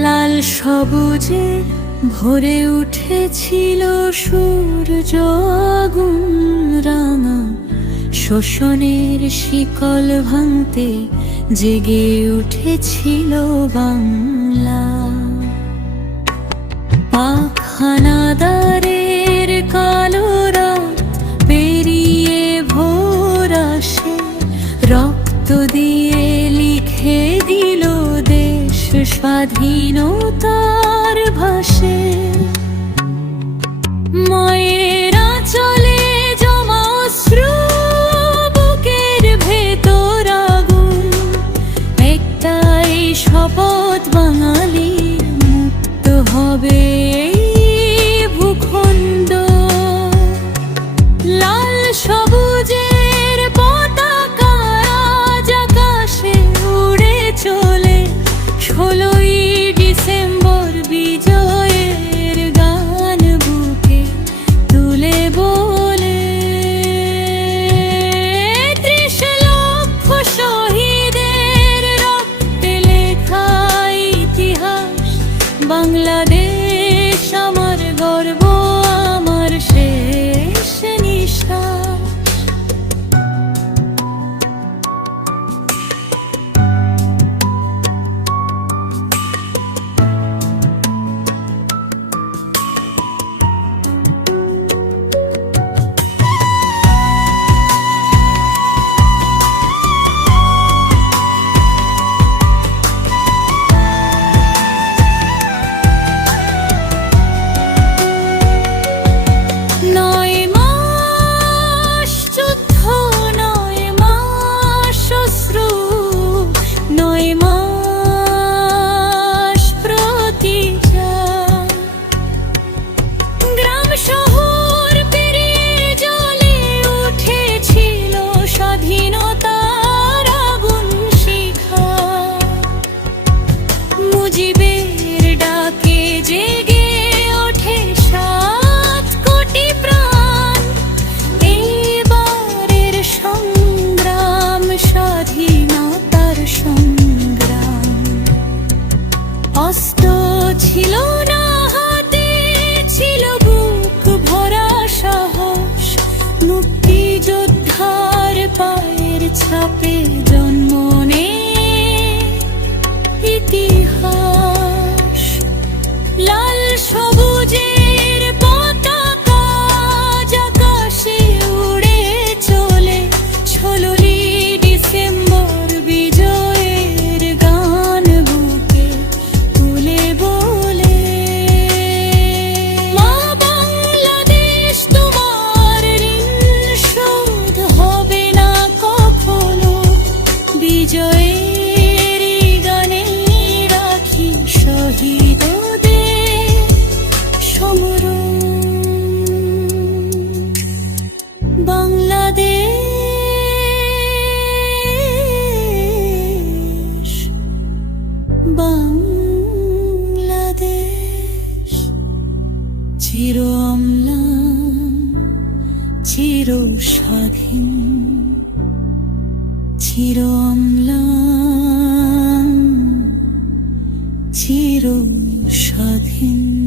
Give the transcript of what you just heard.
লাল সবুজে ভরে উঠেছিল সূর্য আগুন রাঙা, শোষণের শিকল ভাঙতে জেগে উঠেছিল বাংলা। পাখানাদারের কালো রাত পেরিয়ে ভোর আসে, রক্ত দিয়ে লিখে দিল দেশ স্বাধীনতার ভাষে। মায়েরা চলে জমা অশ্রু, বুকের ভেতর আগুন, একটাই শপথ বাঙালি মুক্ত হবে এই ভূখণ্ড। লাল সবুজের পতাকা আজ আকাশে উড়ে চলে, 16ই ডিসেম্বর বিজয়ের গান বুকে তুলে বলে। 30 লক্ষ শহীদের রক্তে লেখা ইতিহাস, বাংলাদেশ আমার গর্ব, আমার শেষ নিঃশ্বাস। মুজিবের ডাকে জেগে ওঠে 7 কোটি প্রাণ, এইবারের সংগ্রাম স্বাধীনতার সংগ্রাম। অস্ত্র ছিল না হাতে, ছিল বুক ভরা সাহস, মুক্তিযোদ্ধার পায়ের ছাপে জন্ম নেয় ইতিহাস। লাল সবুজের পতাকা আজ আকাশে উড়ে চলে, 16ই ডিসেম্বর বিজয়ের গান বুকে তুলে বলে। মা বাংলাদেশ, তোমার ঋণ শোধ হবে না কখনো, বিজয়ের গানে রাখি শহীদদের সমরণ। বাংলাদেশ, বাংলাদেশ চির অম্লান, চির স্বাধীন, চির অম্লান, চির স্বাধীন।